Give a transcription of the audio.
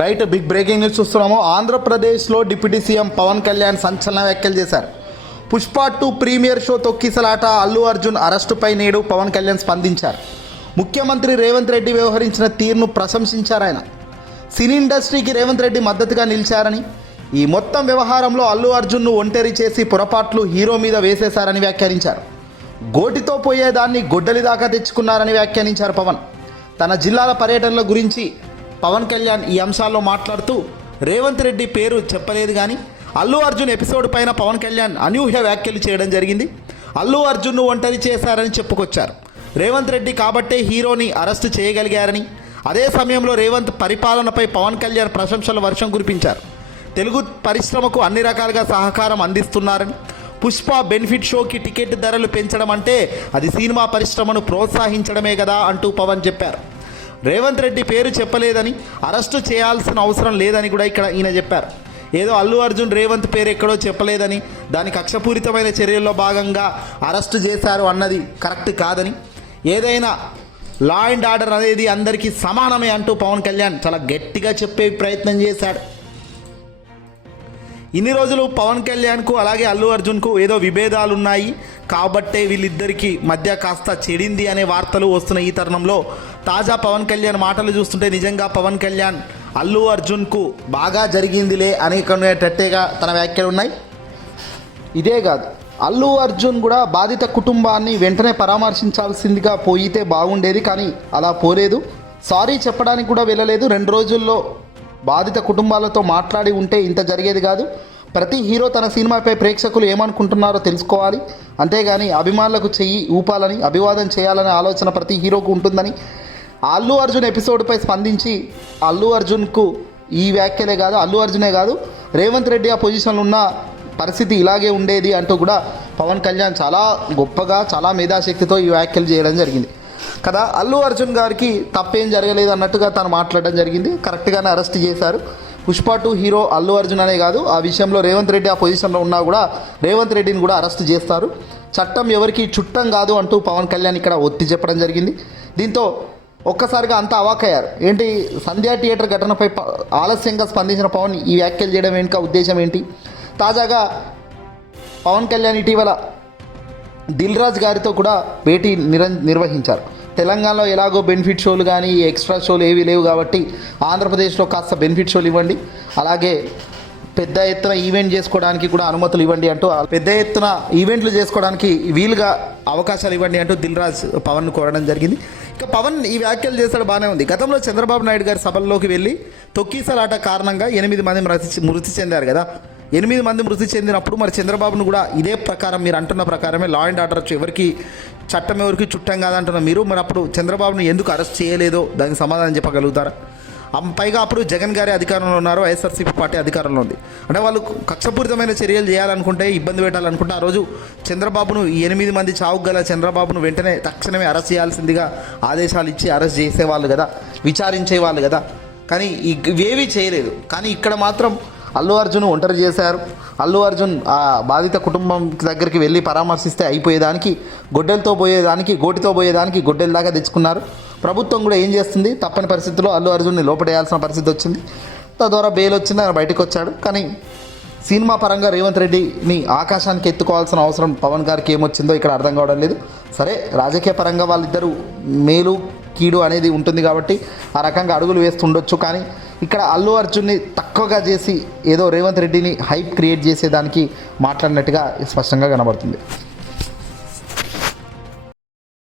Right, big breaking news చూస్తున్నాము. ఆంధ్రప్రదేశ్లో deputy CM Pawan Kalyan సంచలన వ్యాఖ్యలు చేశారు. పుష్ప 2 ప్రీమియర్ షో తొక్కిసలాట, అల్లు అర్జున్ అరెస్టుపై నేడు పవన్ కళ్యాణ్ స్పందించారు. ముఖ్యమంత్రి రేవంత్ రెడ్డి వ్యవహరించిన తీరును ప్రశంసించారు. ఆయన సినీ ఇండస్ట్రీకి రేవంత్ రెడ్డి మద్దతుగా నిలిచారని, ఈ మొత్తం వ్యవహారంలో అల్లు అర్జున్ను ఒంటరి చేసి పొరపాట్లు హీరో మీద వేసేశారని వ్యాఖ్యానించారు. గోటితో పోయేదాన్ని గొడ్డలి దాకా తెచ్చుకున్నారని వ్యాఖ్యానించారు పవన్. తన జిల్లాల పర్యటనల గురించి పవన్ కళ్యాణ్ ఈ అంశాల్లో మాట్లాడుతూ, రేవంత్ రెడ్డి పేరు చెప్పలేదు కానీ అల్లు అర్జున్ ఎపిసోడ్ పైన పవన్ కళ్యాణ్ అనూహ్య వ్యాఖ్యలు చేయడం జరిగింది. అల్లు అర్జున్ను ఒంటరి చేశారని చెప్పుకొచ్చారు. రేవంత్ రెడ్డి కాబట్టే హీరోని అరెస్టు చేయగలిగారని, అదే సమయంలో రేవంత్ పరిపాలనపై పవన్ కళ్యాణ్ ప్రశంసల వర్షం కురిపించారు. తెలుగు పరిశ్రమకు అన్ని రకాలుగా సహకారం అందిస్తున్నారని, పుష్ప బెనిఫిట్ షోకి టికెట్ ధరలు పెంచడం అంటే అది సినిమా పరిశ్రమను ప్రోత్సహించడమే కదా అంటూ పవన్ చెప్పారు. రేవంత్ రెడ్డి పేరు చెప్పలేదని, అరెస్టు చేయాల్సిన అవసరం లేదని కూడా ఇక్కడ ఈయన చెప్పారు. ఏదో అల్లు అర్జున్ రేవంత్ పేరు ఎక్కడో చెప్పలేదని, దాని కక్షపూరితమైన చర్యల్లో భాగంగా అరెస్టు చేశారు అన్నది కరెక్ట్ కాదని, ఏదైనా లా అండ్ ఆర్డర్ అనేది అందరికీ సమానమే అంటూ పవన్ కళ్యాణ్ చాలా గట్టిగా చెప్పే ప్రయత్నం చేశాడు. ఇన్ని రోజులు పవన్ కళ్యాణ్కు అలాగే అల్లు అర్జున్కు ఏదో విభేదాలు ఉన్నాయి కాబట్టే వీళ్ళిద్దరికీ మధ్య కాస్త చెడింది అనే వార్తలు వస్తున్న ఈ తరుణంలో తాజా పవన్ కళ్యాణ్ మాటలు చూస్తుంటే నిజంగా పవన్ కళ్యాణ్ అల్లు అర్జున్కు బాగా జరిగిందిలే అనేటట్టేగా తన వ్యాఖ్యలు ఉన్నాయి. ఇదే కాదు, అల్లు అర్జున్ కూడా బాధిత కుటుంబాన్ని వెంటనే పరామర్శించాల్సిందిగా పోయితే బాగుండేది, కానీ అలా పోలేదు. సారీ చెప్పడానికి కూడా వెళ్ళలేదు. 2 రోజుల్లో బాధిత కుటుంబాలతో మాట్లాడి ఉంటే ఇంత జరిగేది కాదు. ప్రతి హీరో తన సినిమాపై ప్రేక్షకులు ఏమనుకుంటున్నారో తెలుసుకోవాలి, అంతేగాని అభిమానులకు చెయ్యి ఊపాలని, అభివాదం చేయాలనే ఆలోచన ప్రతి హీరోకు ఉంటుందని అల్లు అర్జున్ ఎపిసోడ్పై స్పందించి, అల్లు అర్జున్కు ఈ వ్యాఖ్యలే కాదు, అల్లు అర్జునే కాదు రేవంత్ రెడ్డి ఆ పొజిషన్లో ఉన్న పరిస్థితి ఇలాగే ఉండేది అంటూ కూడా పవన్ కళ్యాణ్ చాలా గొప్పగా, చాలా మేధాశక్తితో ఈ వ్యాఖ్యలు చేయడం జరిగింది కదా. అల్లు అర్జున్ గారికి తప్పేం జరగలేదు అన్నట్టుగా తను మాట్లాడడం జరిగింది. కరెక్ట్గానే అరెస్ట్ చేశారు. పుష్ప 2 హీరో అల్లు అర్జున్ అనే కాదు, ఆ విషయంలో రేవంత్ రెడ్డి ఆ పొజిషన్లో ఉన్నా కూడా రేవంత్ రెడ్డిని కూడా అరెస్ట్ చేస్తారు. చట్టం ఎవరికి చుట్టం కాదు అంటూ పవన్ కళ్యాణ్ ఇక్కడ ఒత్తి చెప్పడం జరిగింది. దీంతో ఒక్కసారిగా అంతా అవాక్కయ్యారు. ఏంటి, సంధ్యా థియేటర్ ఘటనపై ఆలస్యంగా స్పందించిన పవన్ ఈ వ్యాఖ్యలు చేయడం వెనుక ఉద్దేశం ఏంటి? తాజాగా పవన్ కళ్యాణ్ ఇటీవల దిల్ రాజు గారితో కూడా భేటీ నిర్వహించారు. తెలంగాణలో ఎలాగో బెనిఫిట్ షోలు కానీ ఎక్స్ట్రా షోలు ఏవి లేవు కాబట్టి ఆంధ్రప్రదేశ్లో కాస్త బెనిఫిట్ షోలు ఇవ్వండి, అలాగే పెద్ద ఎత్తున ఈవెంట్ చేసుకోవడానికి కూడా అనుమతులు ఇవ్వండి అంటూ, పెద్ద ఎత్తున ఈవెంట్లు చేసుకోవడానికి వీలుగా అవకాశాలు ఇవ్వండి అంటూ దిల్ రాజు పవన్ను కోరడం జరిగింది. ఇక పవన్ ఈ వ్యాఖ్యలు చేస్తాడు బాగానే ఉంది. గతంలో చంద్రబాబు నాయుడు గారి సభల్లోకి వెళ్ళి తొక్కీసలాట కారణంగా 8 మంది మృతి చెందారు కదా. 8 మంది మృతి చెందినప్పుడు మరి చంద్రబాబును కూడా ఇదే ప్రకారం మీరు అంటున్న ప్రకారమే లా అండ్ ఆర్డర్ ఎవరికి చట్టం ఎవరికి చుట్టం కాదంటున్న మీరు మరి అప్పుడు చంద్రబాబును ఎందుకు అరెస్ట్ చేయలేదో దానికి సమాధానం చెప్పగలుగుతారా? పైగా అప్పుడు జగన్ గారి అధికారంలో ఉన్నారు, వైఎస్ఆర్సీపీ పార్టీ అధికారంలో ఉంది. అంటే వాళ్ళు కక్షపూరితమైన చర్యలు చేయాలనుకుంటే, ఇబ్బంది పెట్టాలనుకుంటే ఆ రోజు చంద్రబాబును, ఈ 8 మంది చావుకు గల చంద్రబాబును వెంటనే తక్షణమే అరెస్ట్ చేయాల్సిందిగా ఆదేశాలు ఇచ్చి అరెస్ట్ చేసేవాళ్ళు కదా, విచారించేవాళ్ళు కదా. కానీ ఇవేవీ చేయలేదు. కానీ ఇక్కడ మాత్రం అల్లు అర్జున్ ఒంటరి చేశారు. అల్లు అర్జున్ ఆ బాధిత కుటుంబం దగ్గరికి వెళ్ళి పరామర్శిస్తే అయిపోయేదానికి గొడ్డలతో పోయేదానికి, గోటితో పోయేదానికి గొడ్డల దాకా తెచ్చుకున్నారు. ప్రభుత్వం కూడా ఏం చేస్తుంది, తప్పని పరిస్థితుల్లో అల్లు అర్జున్ని లోపడేయాల్సిన పరిస్థితి వచ్చింది. తద్వారా బెయిల్ వచ్చింది, ఆయన బయటకు వచ్చాడు. కానీ సినిమా పరంగా రేవంత్ రెడ్డిని ఆకాశానికి ఎత్తుకోవాల్సిన అవసరం పవన్ గారికి ఏమొచ్చిందో ఇక్కడ అర్థం కావడం లేదు. సరే, రాజకీయ పరంగా వాళ్ళిద్దరూ మేలు కీడు అనేది ఉంటుంది కాబట్టి ఆ రకంగా అడుగులు వేస్తుండొచ్చు. కానీ ఇక్కడ అల్లు అర్జున్ని తక్కువగా చేసి ఏదో రేవంత్ రెడ్డిని హైప్ క్రియేట్ చేసేదానికి మాట్లాడినట్టుగా స్పష్టంగా కనబడుతుంది.